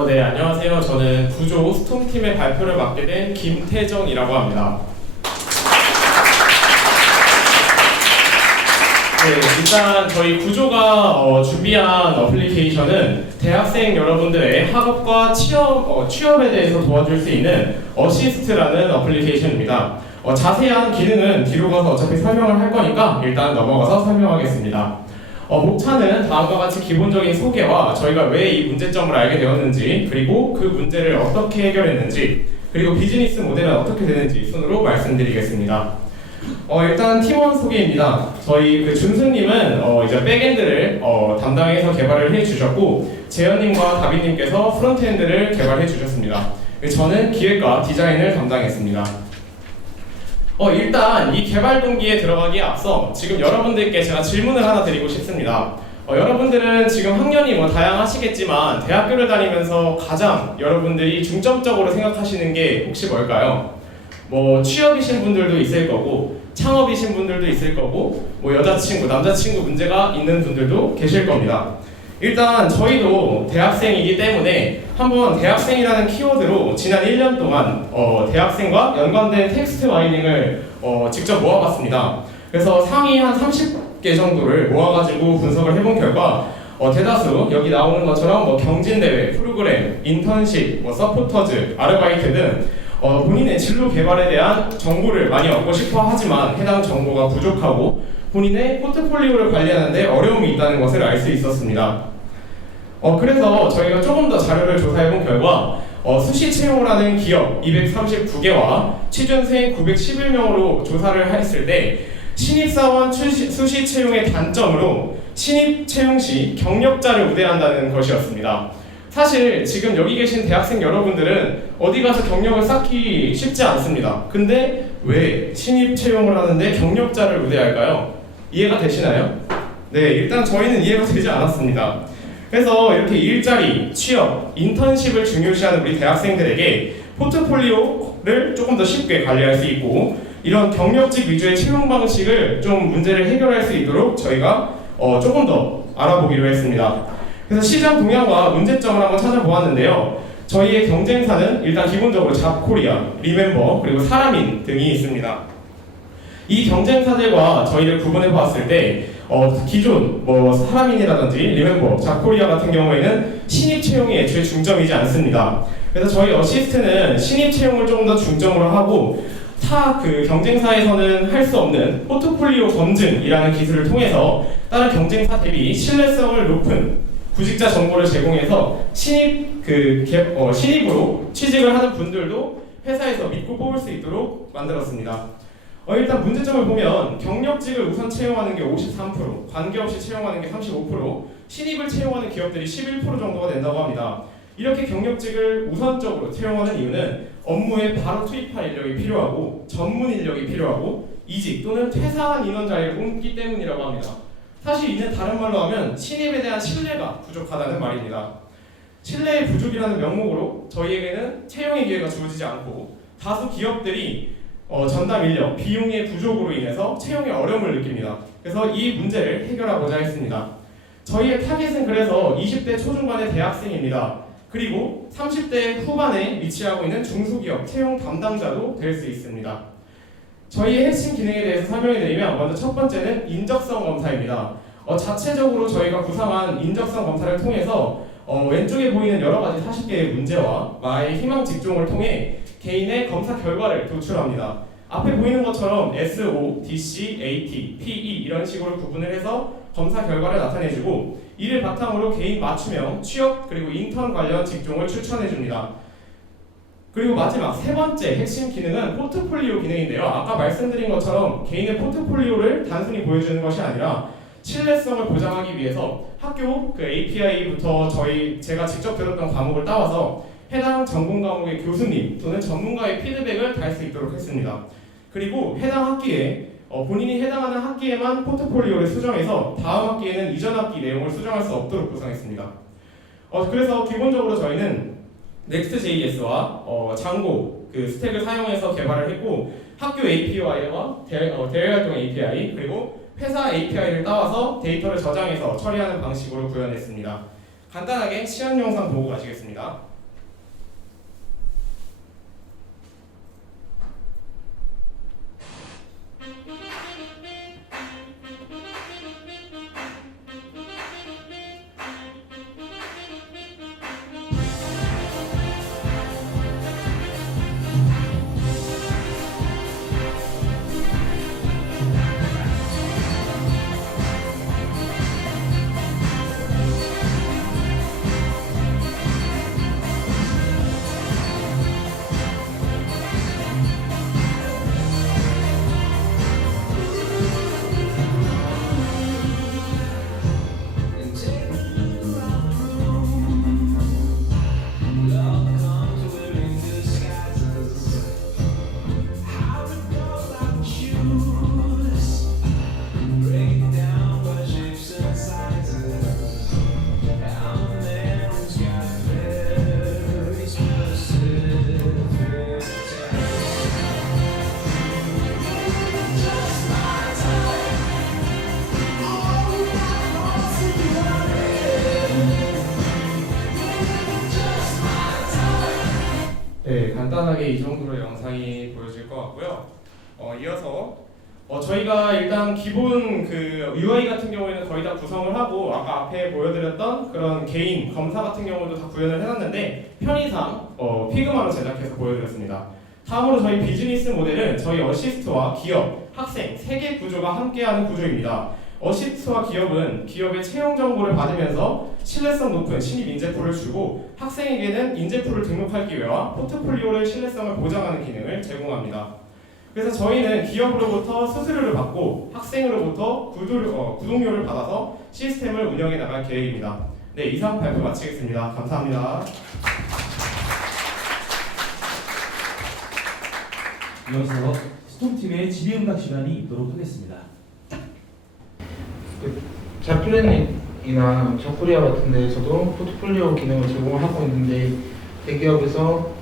네, 안녕하세요. 저는 구조 스톰팀의 발표를 맡게 된 김태정이라고 합니다. 네, 일단 저희 구조가 준비한 어플리케이션은 대학생 여러분들의 학업과 취업에 대해서 도와줄 수 있는 어시스트라는 어플리케이션입니다. 자세한 기능은 뒤로 가서 어차피 설명을 할 거니까 일단 넘어가서 설명하겠습니다. 목차는 다음과 같이 기본적인 소개와 저희가 왜 이 문제점을 알게 되었는지, 그리고 그 문제를 어떻게 해결했는지, 그리고 비즈니스 모델은 어떻게 되는지 순으로 말씀드리겠습니다. 일단 팀원 소개입니다. 저희 준수님은 이제 백엔드를 담당해서 개발을 해주셨고, 재현님과 다빈님께서 프론트엔드를 개발해 주셨습니다. 저는 기획과 디자인을 담당했습니다. 일단 이 개발 동기에 들어가기에 앞서 지금 여러분들께 제가 질문을 하나 드리고 싶습니다. 여러분들은 지금 학년이 다양하시겠지만 대학교를 다니면서 가장 여러분들이 중점적으로 생각하시는 게 혹시 뭘까요? 취업이신 분들도 있을 거고, 창업이신 분들도 있을 거고, 여자친구, 남자친구 문제가 있는 분들도 계실 겁니다. 일단 저희도 대학생이기 때문에 한번 대학생이라는 키워드로 지난 1년 동안 대학생과 연관된 텍스트 마이닝을 직접 모아봤습니다. 그래서 상위 한 30개 정도를 모아가지고 분석을 해본 결과 대다수 여기 나오는 것처럼 경진대회, 프로그램, 인턴십, 서포터즈, 아르바이트 등 본인의 진로 개발에 대한 정보를 많이 얻고 싶어 하지만 해당 정보가 부족하고 본인의 포트폴리오를 관리하는데 어려움이 있다는 것을 알 수 있었습니다. 그래서 저희가 조금 더 자료를 조사해본 결과 수시 채용을 하는 기업 239개와 취준생 911명으로 조사를 했을 때 신입사원 수시 채용의 단점으로 신입 채용 시 경력자를 우대한다는 것이었습니다. 사실 지금 여기 계신 대학생 여러분들은 어디 가서 경력을 쌓기 쉽지 않습니다. 근데 왜 신입 채용을 하는데 경력자를 우대할까요? 이해가 되시나요? 네, 일단 저희는 이해가 되지 않았습니다. 그래서 이렇게 일자리, 취업, 인턴십을 중요시하는 우리 대학생들에게 포트폴리오를 조금 더 쉽게 관리할 수 있고 이런 경력직 위주의 채용 방식을 좀 문제를 해결할 수 있도록 저희가 조금 더 알아보기로 했습니다. 그래서 시장 동향과 문제점을 한번 찾아보았는데요. 저희의 경쟁사는 일단 기본적으로 잡코리아, 리멤버, 그리고 사람인 등이 있습니다. 이 경쟁사들과 저희를 구분해 보았을 때 기존 사람인이라든지 리멤버, 잡코리아 같은 경우에는 신입 채용이 애초에 중점이지 않습니다. 그래서 저희 어시스트는 신입 채용을 조금 더 중점으로 하고 타 경쟁사에서는 할 수 없는 포트폴리오 검증이라는 기술을 통해서 다른 경쟁사 대비 신뢰성을 높은 구직자 정보를 제공해서 신입으로 취직을 하는 분들도 회사에서 믿고 뽑을 수 있도록 만들었습니다. 일단 문제점을 보면 경력직을 우선 채용하는 게 53%, 관계없이 채용하는 게 35%, 신입을 채용하는 기업들이 11% 정도가 된다고 합니다. 이렇게 경력직을 우선적으로 채용하는 이유는 업무에 바로 투입할 인력이 필요하고 전문 인력이 필요하고 이직 또는 퇴사한 인원 자리를 옮기 때문이라고 합니다. 사실 이는 다른 말로 하면 신입에 대한 신뢰가 부족하다는 말입니다. 신뢰의 부족이라는 명목으로 저희에게는 채용의 기회가 주어지지 않고 다수 기업들이 전담 인력, 비용의 부족으로 인해서 채용에 어려움을 느낍니다. 그래서 이 문제를 해결하고자 했습니다. 저희의 타겟은 그래서 20대 초중반의 대학생입니다. 그리고 30대 후반에 위치하고 있는 중소기업 채용 담당자도 될 수 있습니다. 저희의 핵심 기능에 대해서 설명해 드리면 먼저 첫 번째는 인적성 검사입니다. 자체적으로 저희가 구상한 인적성 검사를 통해서 왼쪽에 보이는 여러 가지 40개의 문제와 나의 희망 직종을 통해 개인의 검사 결과를 도출합니다. 앞에 보이는 것처럼 SO, DC, AT, PE 이런 식으로 구분을 해서 검사 결과를 나타내주고 이를 바탕으로 개인 맞춤형, 취업 그리고 인턴 관련 직종을 추천해줍니다. 그리고 마지막 세 번째 핵심 기능은 포트폴리오 기능인데요. 아까 말씀드린 것처럼 개인의 포트폴리오를 단순히 보여주는 것이 아니라 신뢰성을 보장하기 위해서 학교 API부터 제가 직접 들었던 과목을 따와서 해당 전공 과목의 교수님 또는 전문가의 피드백을 달 수 있도록 했습니다. 그리고 해당 학기에 본인이 해당하는 학기에만 포트폴리오를 수정해서 다음 학기에는 이전 학기 내용을 수정할 수 없도록 구성했습니다. 그래서 기본적으로 저희는 Next.js와 장고 스택을 사용해서 개발을 했고 학교 API와 대외활동 API 그리고 회사 API를 따와서 데이터를 저장해서 처리하는 방식으로 구현했습니다. 간단하게 시연 영상 보고 가시겠습니다. 네, 간단하게 이 정도로 영상이 보여질 것 같고요. 이어서 저희가 일단 기본 그 UI 같은 경우에는 거의 다 구성을 하고 아까 앞에 보여드렸던 그런 개인 검사 같은 경우도 다 구현을 해놨는데 편의상 피그마로 제작해서 보여드렸습니다. 다음으로 저희 비즈니스 모델은 저희 어시스트와 기업, 학생 3개 구조가 함께하는 구조입니다. 어시스트와 기업은 기업의 채용 정보를 받으면서 신뢰성 높은 신입 인재풀을 주고 학생에게는 인재풀을 등록할 기회와 포트폴리오의 신뢰성을 보장하는 기능을 제공합니다. 그래서 저희는 기업으로부터 수수료를 받고 학생으로부터 구독료를 받아서 시스템을 운영해 나갈 계획입니다. 네, 이상 발표 마치겠습니다. 감사합니다. 이어서 스톰팀의 질의응답 시간이 있도록 하겠습니다. 자플랜이나 저코리아 같은 데에서도 포트폴리오 기능을 제공하고 있는데 대기업에서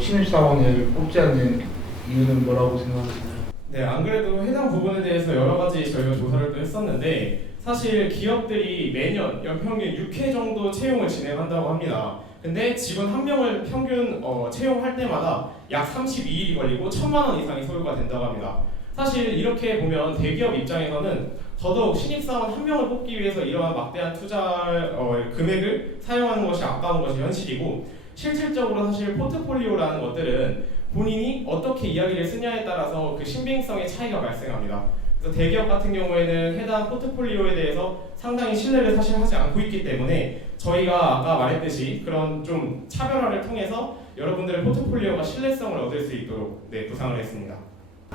신입사원을 뽑지 않는 이유는 뭐라고 생각하시나요? 네, 안 그래도 해당 부분에 대해서 여러 가지 저희가 조사를 또 했었는데 사실 기업들이 매년 연평균 6회 정도 채용을 진행한다고 합니다. 근데 직원 한 명을 평균 채용할 때마다 약 32일이 걸리고 1,000만 원 이상이 소요가 된다고 합니다. 사실 이렇게 보면 대기업 입장에서는 더더욱 신입사원 한 명을 뽑기 위해서 이러한 막대한 투자 금액을 사용하는 것이 아까운 것이 현실이고 실질적으로 사실 포트폴리오라는 것들은 본인이 어떻게 이야기를 쓰냐에 따라서 그 신빙성의 차이가 발생합니다. 그래서 대기업 같은 경우에는 해당 포트폴리오에 대해서 상당히 신뢰를 사실 하지 않고 있기 때문에 저희가 아까 말했듯이 그런 좀 차별화를 통해서 여러분들의 포트폴리오가 신뢰성을 얻을 수 있도록 구상을 했습니다.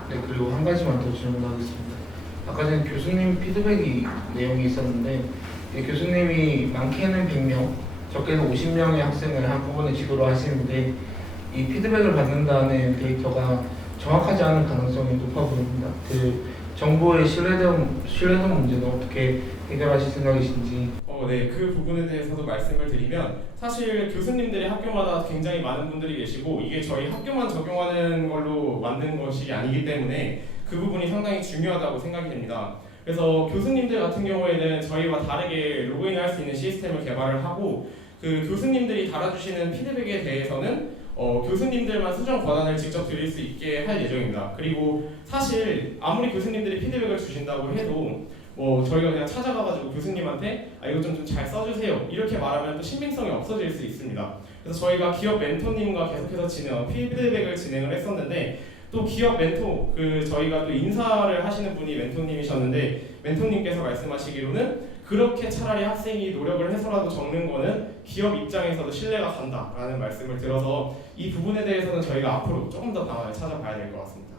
네, 그리고 한 가지만 더 질문하겠습니다. 아까 전에 교수님 피드백이 내용이 있었는데 교수님이 많게는 100명, 적게는 50명의 학생을 한꺼번에 지도로 하시는데 이 피드백을 받는다는 데이터가 정확하지 않은 가능성이 높아 보입니다. 그 정보의 신뢰도 문제는 어떻게 해결하실 생각이신지? 네, 그 부분에 대해서도 말씀을 드리면 사실 교수님들이 학교마다 굉장히 많은 분들이 계시고 이게 저희 학교만 적용하는 걸로 만든 것이 아니기 때문에 그 부분이 상당히 중요하다고 생각이 됩니다. 그래서 교수님들 같은 경우에는 저희와 다르게 로그인을 할 수 있는 시스템을 개발을 하고 그 교수님들이 달아주시는 피드백에 대해서는 교수님들만 수정 권한을 직접 드릴 수 있게 할 예정입니다. 그리고 사실 아무리 교수님들이 피드백을 주신다고 해도 저희가 그냥 찾아가가지고 교수님한테 이거 좀 잘 써주세요 이렇게 말하면 또 신빙성이 없어질 수 있습니다. 그래서 저희가 기업 멘토님과 계속해서 피드백을 진행을 했었는데 또 기업 멘토 저희가 또 인사를 하시는 분이 멘토님이셨는데 멘토님께서 말씀하시기로는 그렇게 차라리 학생이 노력을 해서라도 적는 거는 기업 입장에서도 신뢰가 간다라는 말씀을 들어서 이 부분에 대해서는 저희가 앞으로 조금 더 방안을 찾아봐야 될 것 같습니다.